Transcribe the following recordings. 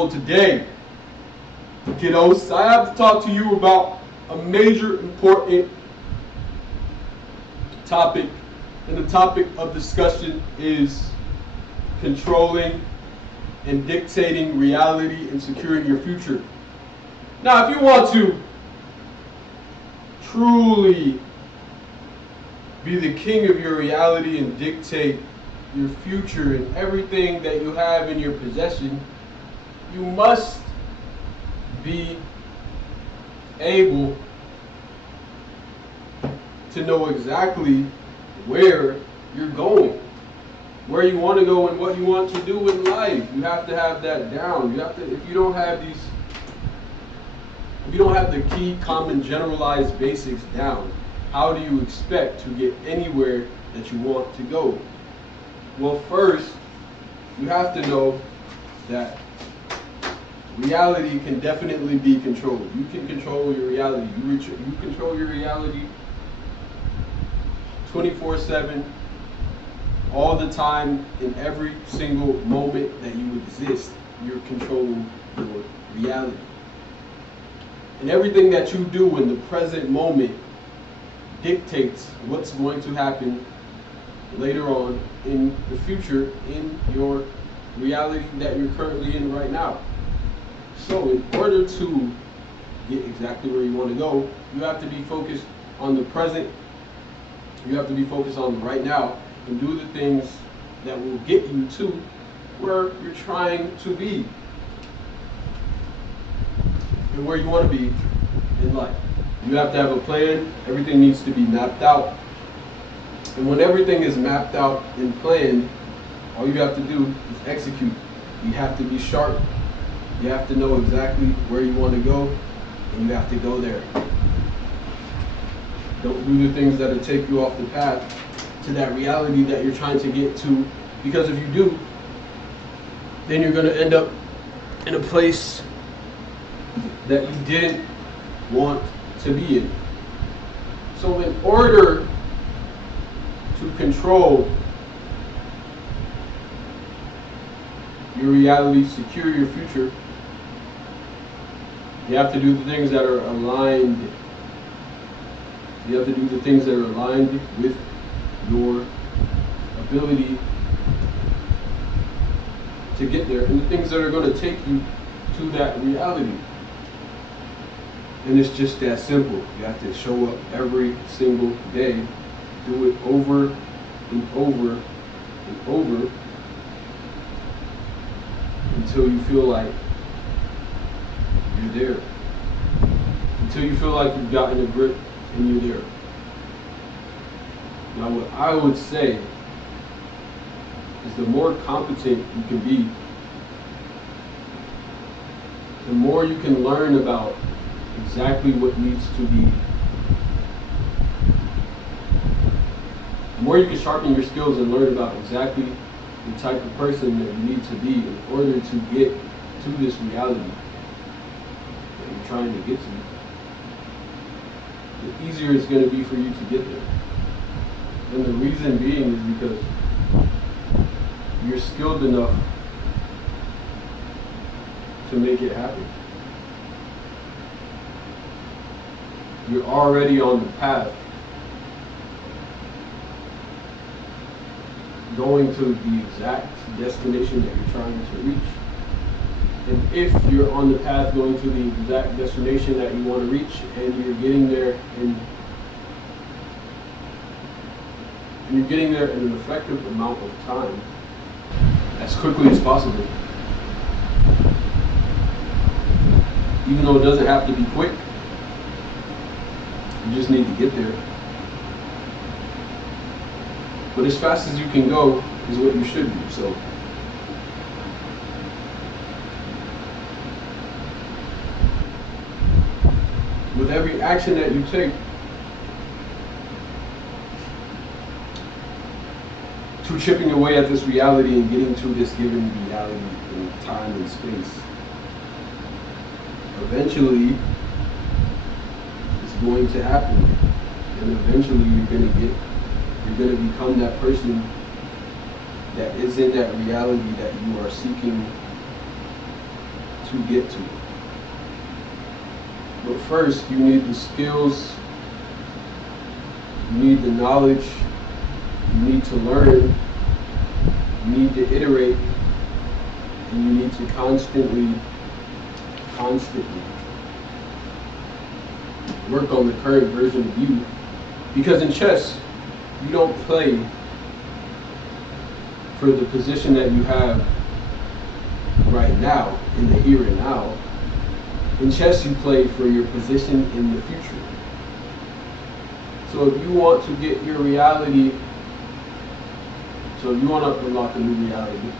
So today, kiddos, I have to talk to you about a major important topic. And the topic of discussion is controlling and dictating reality and securing your future. Now, if you want to truly be the king of your reality and dictate your future and everything that you have in your possession, you must be able to know exactly where you're going, where you want to go, and what you want to do in life. You have to have that down. You have to. If you don't have the key, common, generalized basics down, how do you expect to get anywhere that you want to go? Well, first, you have to know that reality can definitely be controlled. You can control your reality. You control your reality 24/7, all the time, in every single moment that you exist. You're controlling your reality. And everything that you do in the present moment dictates what's going to happen later on in the future in your reality that you're currently in right now. So in order to get exactly where you want to go, you have to be focused on the present. You have to be focused on the right now and do the things that will get you to where you're trying to be and where you want to be in life. You have to have a plan. Everything needs to be mapped out. And when everything is mapped out and planned, all you have to do is execute. You have to be sharp. You have to know exactly where you want to go, and you have to go there. Don't do the things that'll take you off the path to that reality that you're trying to get to, because if you do, then you're going to end up in a place that you didn't want to be in. So in order to control your reality, secure your future, you have to do the things that are aligned. You have to do the things that are aligned with your ability to get there, and the things that are going to take you to that reality. And it's just that simple. You have to show up every single day, do it over and over and over until you feel like you're there. Until you feel like you've gotten a grip and you're there. Now, what I would say is the more competent you can be, the more you can learn about exactly what needs to be. The more you can sharpen your skills and learn about exactly the type of person that you need to be in order to get to this reality that you're trying to get to, the easier it's going to be for you to get there. And the reason being is because you're skilled enough to make it happen. You're already on the path going to the exact destination that you're trying to reach. And if you're on the path going to the exact destination that you want to reach, and you're getting there in an effective amount of time, as quickly as possible, even though it doesn't have to be quick, you just need to get there. But as fast as you can go is what you should do. So with every action that you take to chipping away at this reality and getting to this given reality in time and space, eventually it's going to happen, and eventually you're going to become that person that is in that reality that you are seeking to get to. But first, you need the skills, you need the knowledge, you need to learn, you need to iterate, and you need to constantly work on the current version of you. Because in chess, you don't play for the position that you have right now, in the here and now. In chess, you play for your position in the future. So if you want to get your reality, so if you want to unlock a new reality,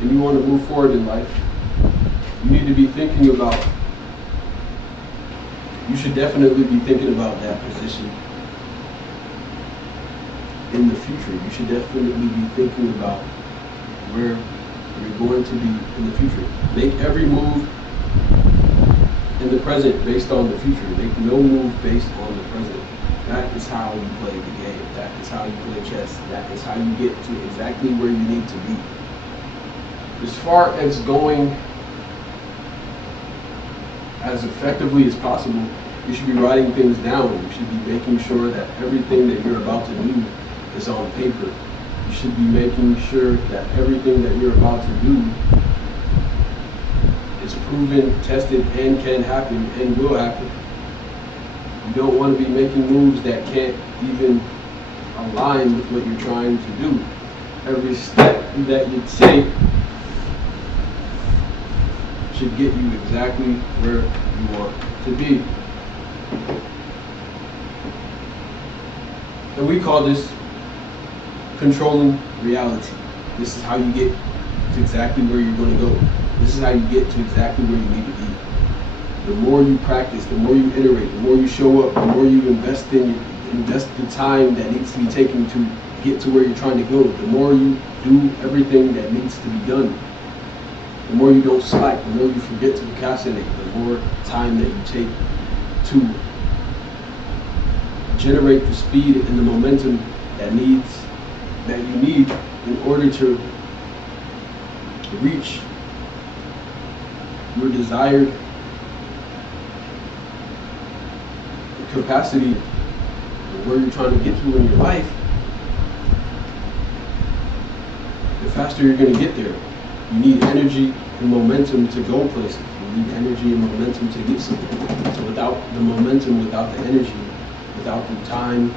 and you want to move forward in life, you need to be thinking about, you should definitely be thinking about that position in the future. You should definitely be thinking about where you're going to be in the future. Make every move in the present based on the future. Make no move based on the present. That is how you play the game. That is how you play chess. That is how you get to exactly where you need to be. As far as going as effectively as possible, you should be writing things down. You should be making sure that everything that you're about to do is on paper. You should be making sure that everything that you're about to do is proven, tested, and can happen and will happen. You don't want to be making moves that can't even align with what you're trying to do. Every step that you take should get you exactly where you want to be. And we call this controlling reality. This is how you get to exactly where you're going to go. This is how you get to exactly where you need to be. The more you practice, the more you iterate, the more you show up, the more you invest the time that needs to be taken to get to where you're trying to go. The more you do everything that needs to be done. The more you don't slack, the more you forget to procrastinate, the more time that you take to generate the speed and the momentum that you need in order to reach your desired capacity, where you're trying to get to in your life. The faster you're going to get there. You need energy and momentum to go places. You need energy and momentum to get somewhere. So without the momentum, without the energy, without the time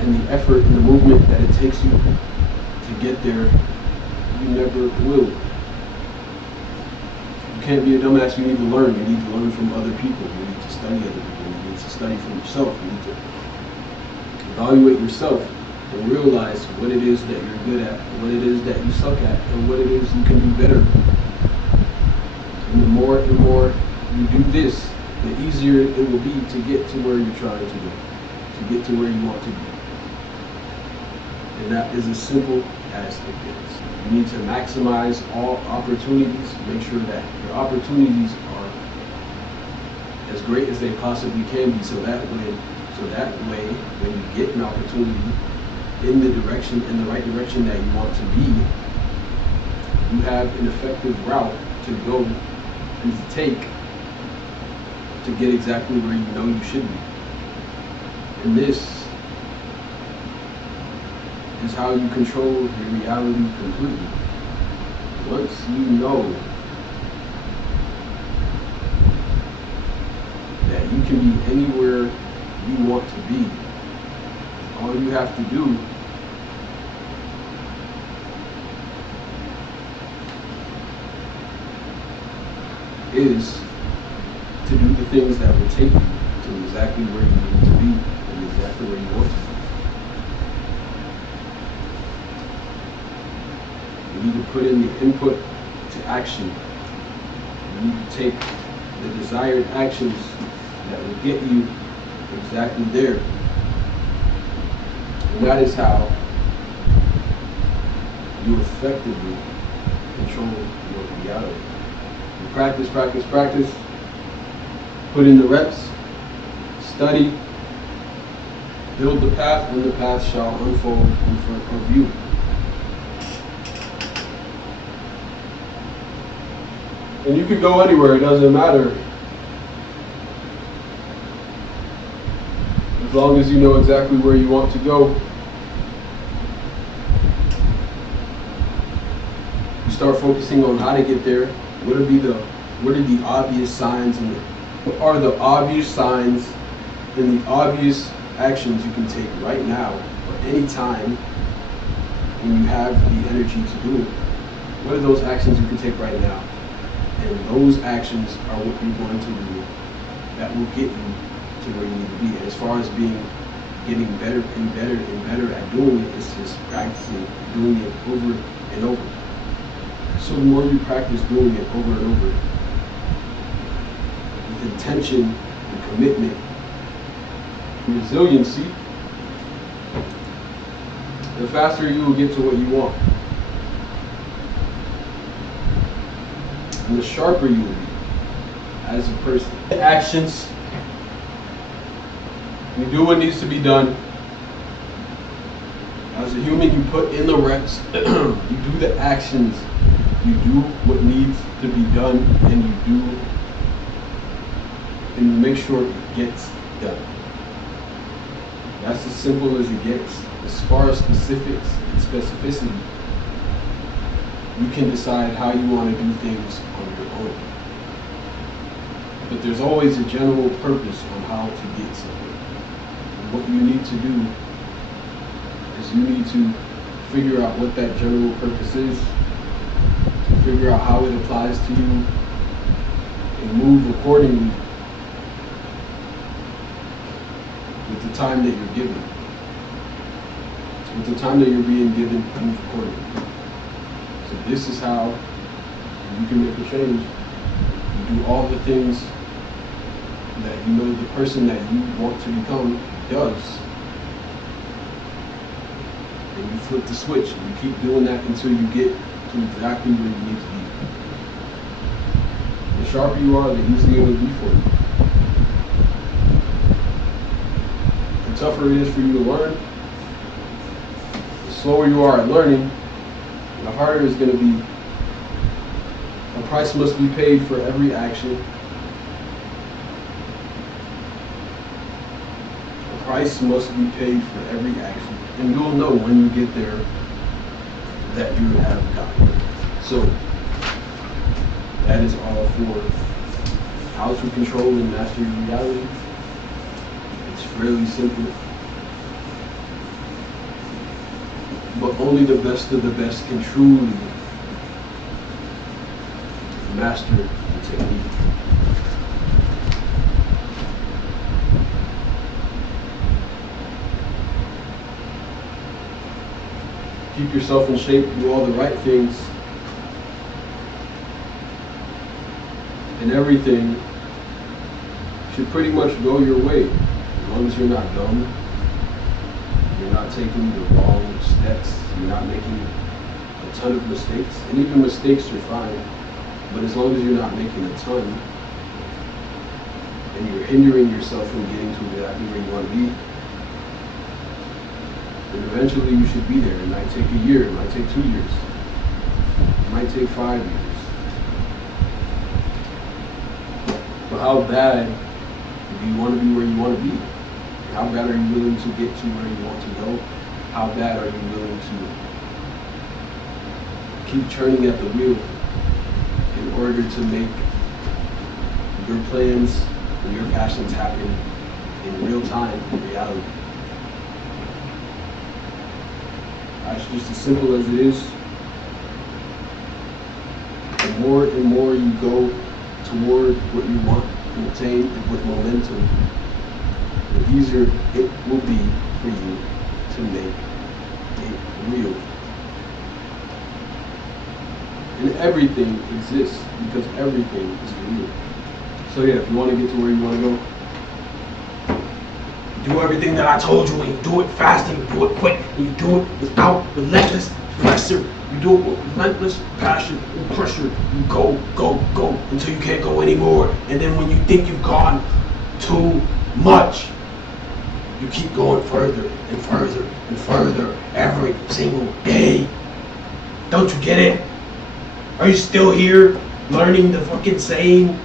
and the effort and the movement that it takes you to get there, you never will. You can't be a dumbass. You need to learn. You need to learn from other people. You need to study other people. You need to study for yourself. You need to evaluate yourself and realize what it is that you're good at, what it is that you suck at, and what it is you can do better. And the more and more you do this, the easier it will be to get to where you're trying to go, to get to where you want to be. And that is as simple as it is. You need to maximize all opportunities. Make sure that your opportunities are as great as they possibly can be, so that way when you get an opportunity in the right direction that you want to be, you have an effective route to go and to take to get exactly where you know you should be. And this is how you control your reality completely. Once you know that you can be anywhere you want to be, all you have to do is to do the things that will take you to exactly where you need to be and exactly where you want to be. You need to put in the input to action. You need to take the desired actions that will get you exactly there. And that is how you effectively control your reality. You practice, practice, practice. Put in the reps. Study. Build the path, and the path shall unfold in front of you. And you could go anywhere, it doesn't matter. As long as you know exactly where you want to go. You start focusing on how to get there. What are the obvious signs, and what are the obvious signs and the obvious actions you can take right now or any time when you have the energy to do it? What are those actions you can take right now? And those actions are what you're going to do that will get you to where you need to be. And as far as getting better and better and better at doing it, it's just practicing, doing it over and over. So the more you practice doing it over and over, with intention and commitment, and resiliency, the faster you will get to what you want. And the sharper you will be as a person. Actions. You do what needs to be done. As a human, you put in the reps. You do the actions. You do what needs to be done, and you make sure it gets done. That's as simple as it gets. As far as specifics and specificity, you can decide how you want to do things on your own. But there's always a general purpose on how to get somewhere. And what you need to do is you need to figure out what that general purpose is, figure out how it applies to you, and move accordingly with the time that you're given. With the time that you're being given, move accordingly. So this is how you can make a change. You do all the things that you know the person that you want to become does. And you flip the switch, and you keep doing that until you get to exactly where you need to be. The sharper you are, the easier it will be for you. The tougher it is for you to learn, the slower you are at learning, the harder it's going to be. A price must be paid for every action. A price must be paid for every action. And you'll know when you get there that you have gotten it. So, that is all for how to control and master your reality. It's fairly simple. But only the best of the best can truly master the technique. Keep yourself in shape, do all the right things, and everything should pretty much go your way, as long as you're not dumb, you're not taking the wrong steps, you're not making a ton of mistakes, and even mistakes are fine, but as long as you're not making a ton, and you're hindering yourself from getting to exactly where you want to be, then eventually you should be there. It might take a year, it might take 2 years, it might take 5 years. But how bad do you want to be where you want to be? How bad are you willing to get to where you want to go? How bad are you willing to keep turning at the wheel in order to make your plans and your passions happen in real time, in reality? That's just as simple as it is. The more and more you go toward what you want to attain with momentum, the easier it will be for you to make it real. And everything exists because everything is real. So yeah, if you want to get to where you want to go, do everything that I told you, and you do it fast, and you do it quick, and you do it without relentless pressure. You do it with relentless passion and pressure. You go, go, go until you can't go anymore. And then when you think you've gone too much, you keep going further and further and further every single day. Don't you get it? Are you still here? learning the fucking same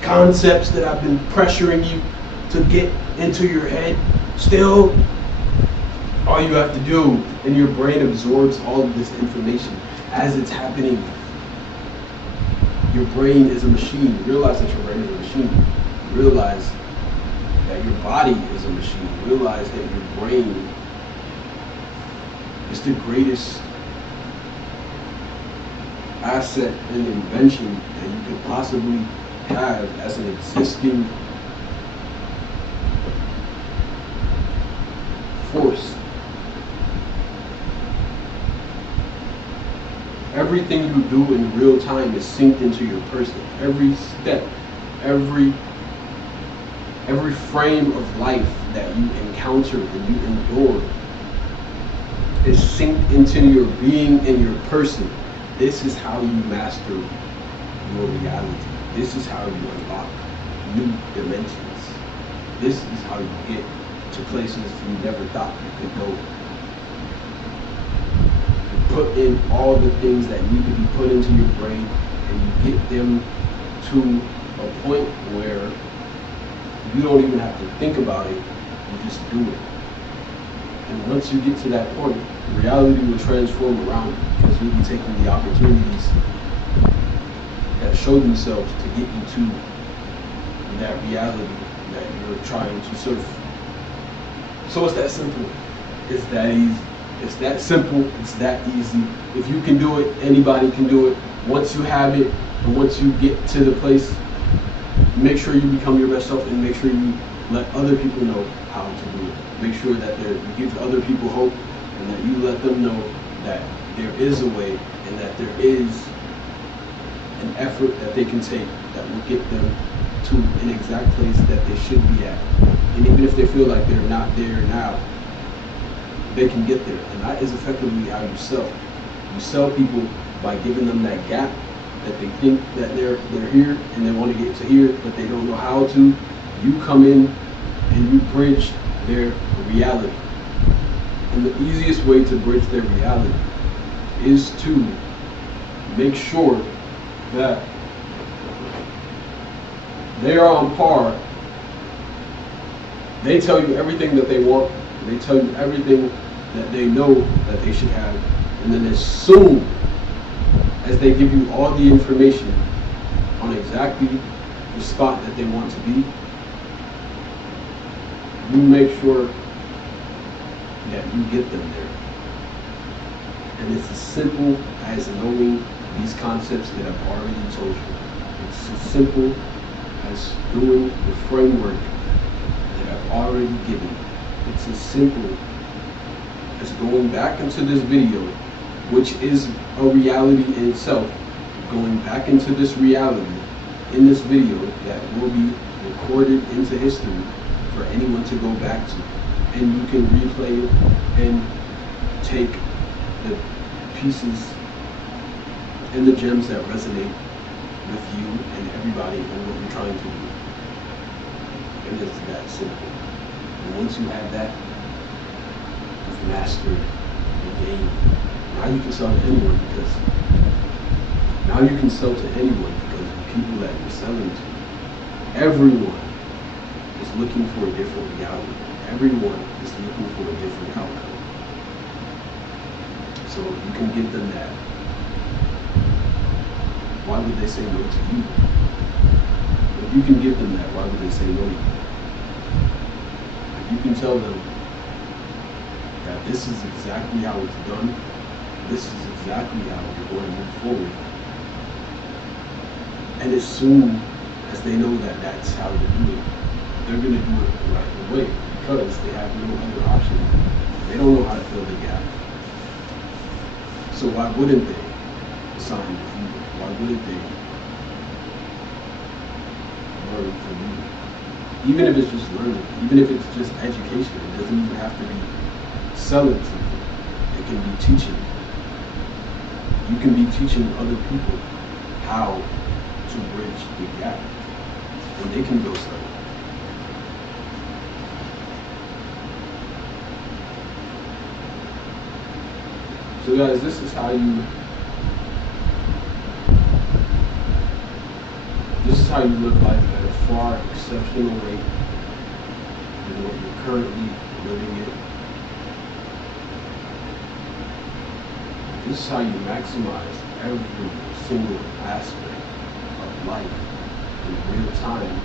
concepts that I've been pressuring you to get into your head. Still, all you have to do, and your brain absorbs all of this information as it's happening. Your brain is a machine. Realize that your brain is a machine. Realize that your body is a machine. Realize that your brain is the greatest asset and invention that you could possibly have as an existing force. Everything you do in real time is synced into your person. Every step, every frame of life that you encounter and you endure is synced into your being and your person. This is how you master your reality. This is how you unlock new dimensions. This is how you get to places you never thought you could go. You put in all the things that need to be put into your brain, and you get them to a point where you don't even have to think about it, you just do it. And once you get to that point, reality will transform around you, because you'll be taking the opportunities that show themselves to get you to that reality that you're trying to surf. So it's that simple. It's that easy. It's that simple. It's that easy. If you can do it, anybody can do it. Once you have it, and once you get to the place, make sure you become your best self, and make sure you let other people know how to do it. Make sure that you give other people hope, and that you let them know that there is a way, and that there is an effort that they can take that will get them to an exact place that they should be at. And even if they feel like they're not there now, they can get there. And that is effectively how you sell. You sell people by giving them that gap that they think that they're here and they want to get to here, but they don't know how to. You come in and you bridge their reality. And the easiest way to bridge their reality is to make sure that they are on par. They tell you everything that they want. They tell you everything that they know that they should have. And then as soon as they give you all the information on exactly the spot that they want to be, you make sure that you get them there. And it's as simple as knowing these concepts that I've already told you. It's as simple as doing the framework that I've already given you. It's as simple as going back into this video, which is a reality in itself, going back into this reality in this video that will be recorded into history for anyone to go back to. And you can replay it and take the pieces and the gems that resonate with you and everybody and what you're trying to do. And it's that simple. And once you have that, you've mastered the game. Now you can sell to anyone, because now you can sell to anyone because the people that you're selling to, everyone is looking for a different reality. Everyone is looking for a different outcome. So you can give them that. Why would they say no to you? If you can give them that, why would they say no to you? If you can tell them that this is exactly how it's done, this is exactly how we're going to move forward, and as soon as they know that that's how to do it, they're going to do it right away, because they have no other option. They don't know how to fill the gap. So why wouldn't they sign with you? Why wouldn't they learn from you? Even if it's just learning, even if it's just education, it doesn't even have to be selling something. It can be teaching. You can be teaching other people how to bridge the gap, and they can go study. So guys, this is how you how you live life at a far exceptional rate than what you're currently living it. This is how you maximize every single aspect of life in real time.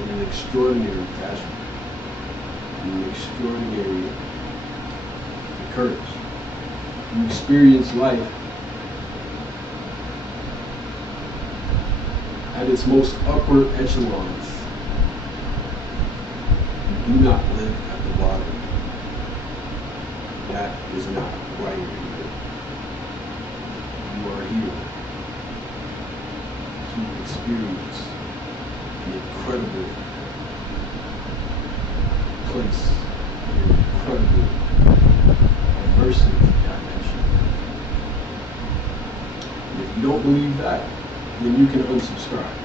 In an extraordinary fashion. In an extraordinary occurrence. You experience life at its most upper echelons. You do not live at the bottom. That is not why you're here. You are here to experience an incredible place, an incredible immersive dimension. And if you don't believe that, then you can unsubscribe.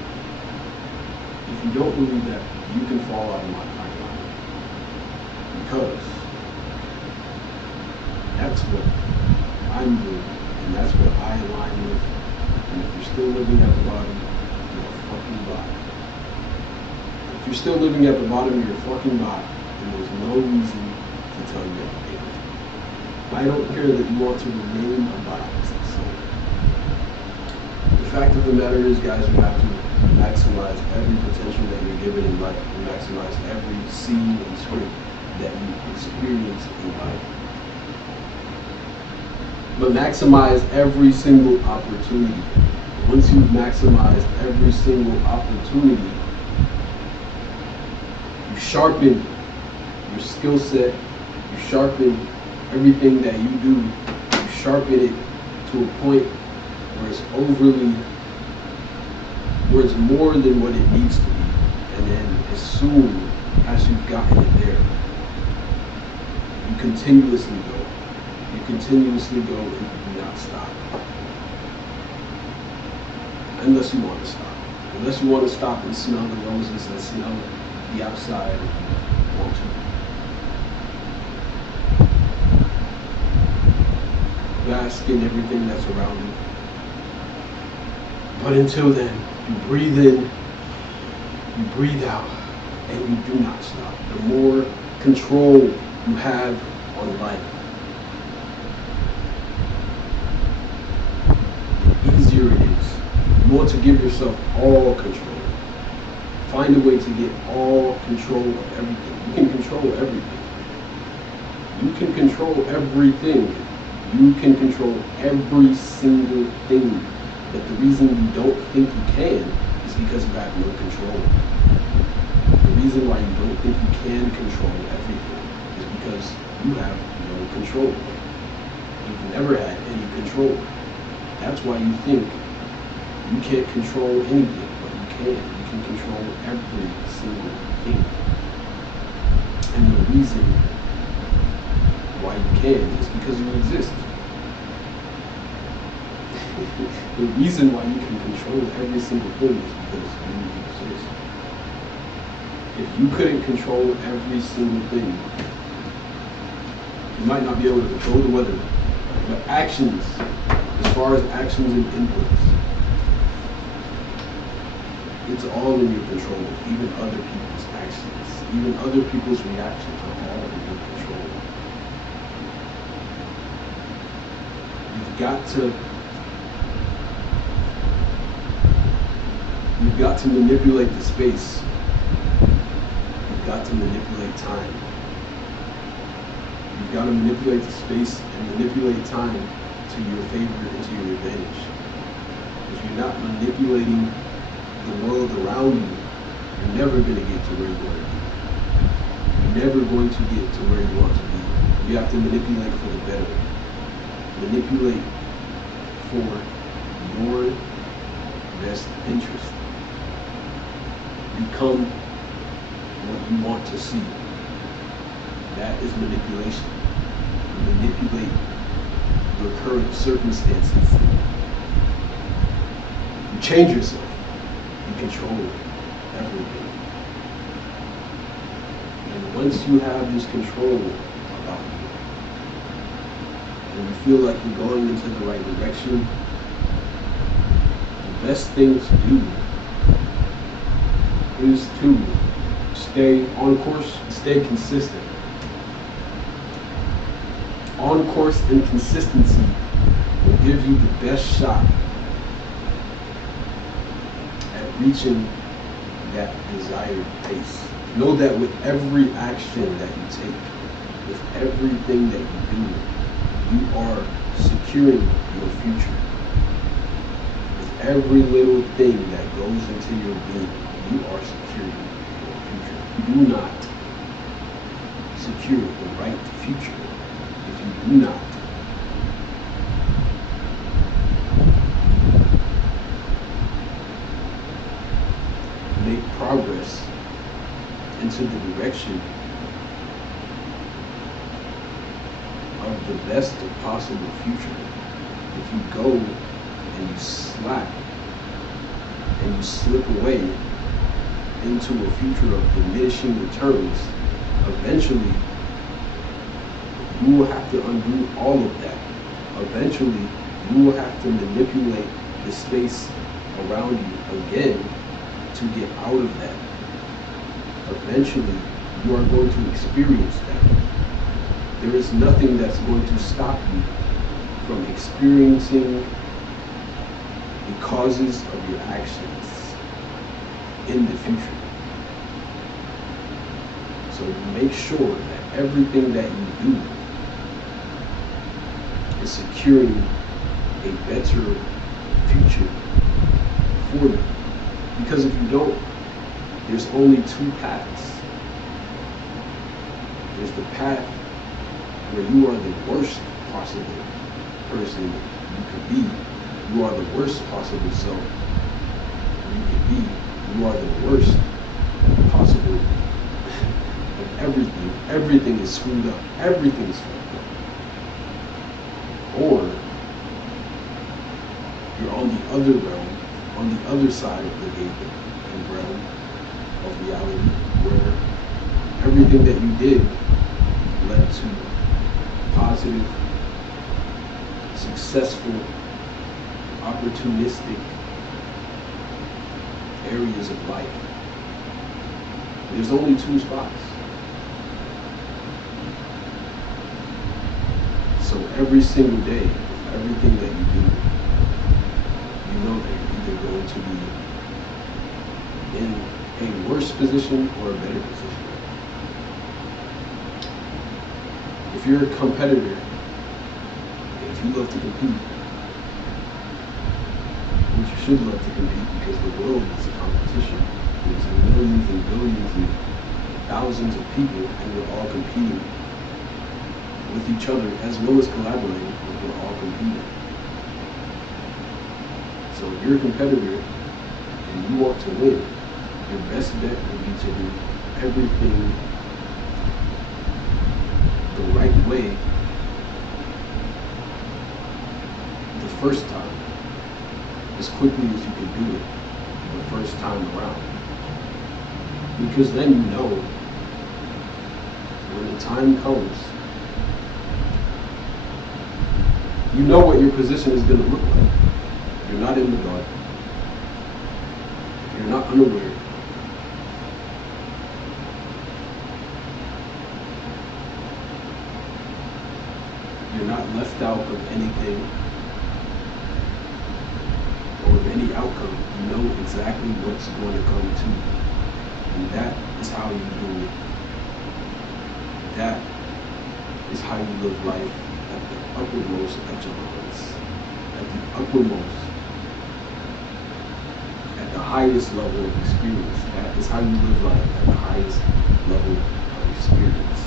If you don't believe that, you can fall out of my timeline. Because that's what I'm doing, and that's what I align with. And if you're still living at the bottom, you're a fucking bot. If you're still living at the bottom, you're a fucking bot, and there's no reason to tell you anything. I don't care that you want to remain a bot. So the fact of the matter is, guys, you have to maximize every potential that you're given in life, and maximize every scene and script that you experience in life. But maximize every single opportunity. Once you've maximized every single opportunity, you sharpen your skill set, you sharpen everything that you do, you sharpen it to a point where it's where it's more than what it needs to be. And then as soon as you've gotten it there, you continuously go. You continuously go and you do not stop. Unless you want to stop. Unless you want to stop and smell the roses and smell the outside and you want to. Bask in everything that's around you. But until then, you breathe in, you breathe out, and you do not stop. The more control you have on life, the easier it is. You want to give yourself all control. Find a way to get all control of everything. You can control everything. You can control everything. You can control every single thing. But the reason you don't think you can is because you have no control. The reason why you don't think you can control everything is because you have no control. You've never had any control. That's why you think you can't control anything, but you can. You can control every single thing. And the reason why you can is because you exist. The reason why you can control every single thing is because you exist. If you couldn't control every single thing, you might not be able to control the weather. But actions, as far as actions and inputs, it's all in your control. Even other people's actions, even other people's reactions are all in your control. You've got to manipulate the space. You've got to manipulate time. You've got to manipulate the space and manipulate time to your favor and to your advantage. If you're not manipulating the world around you, you're never going to get to where you want to be. You're never going to get to where you want to be. You have to manipulate for the better. Manipulate for your best interest. Become what you want to see. That is manipulation. You manipulate your current circumstances. You change yourself. You control everything. And once you have this control about you, and you feel like you're going into the right direction, the best thing to do is to stay on course, stay consistent. On course and consistency will give you the best shot at reaching that desired pace. Know that with every action that you take, with everything that you do, you are securing your future. With every little thing that goes into your being, you are securing your future. You do not secure the right future if you do not make progress into the direction of the best possible future. If you go and you slack and you slip away into a future of diminishing returns, eventually you will have to undo all of that. Eventually you will have to manipulate the space around you again to get out of that. Eventually you are going to experience that. There is nothing that's going to stop you from experiencing the causes of your actions in the future. So make sure that everything that you do is securing a better future for you. Because if you don't, there's only two paths. There's the path where you are the worst possible person you could be. You are the worst possible self you could be. You are the worst possible of everything. Everything is screwed up. Everything is fucked up. Or you're on the other realm, on the other side of the gate and realm of reality, where everything that you did led to positive, successful, opportunistic areas of life. There's only two spots. So every single day, everything that you do, you know that you're either going to be in a worse position or a better position. If you're a competitor, if you love to compete, which you should love to compete because the world is a competition. There's millions and billions and thousands of people and we're all competing with each other as well as collaborating, but we're all competing. So if you're a competitor and you want to win, your best bet would be to do everything the right way the first time, as quickly as you can do it the first time around. Because then you know when the time comes, you know what your position is going to look like. You're not in the dark. You're not unaware. You're not left out of anything or of any outcome. You know exactly what's going to come to you. And that is how you do it. That is how you live life at the uppermost echelons, at the uppermost, at the highest level of experience. That is how you live life at the highest level of experience.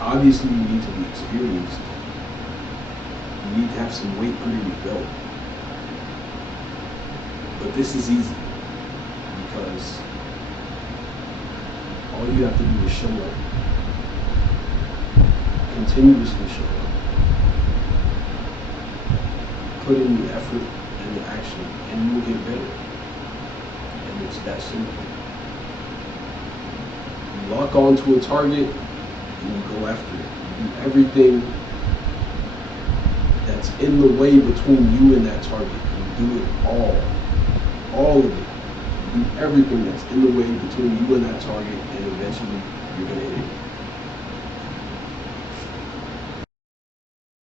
Obviously, you need to be experienced. You need to have some weight under your belt. But this is easy because all you have to do is show up. Continuously show up. Put in the effort and the action, and you will get better. And it's that simple. You lock onto a target, and you go after it. You do everything that's in the way between you and that target. You do it all of it. You do everything that's in the way between you and that target, and eventually you're gonna hit it.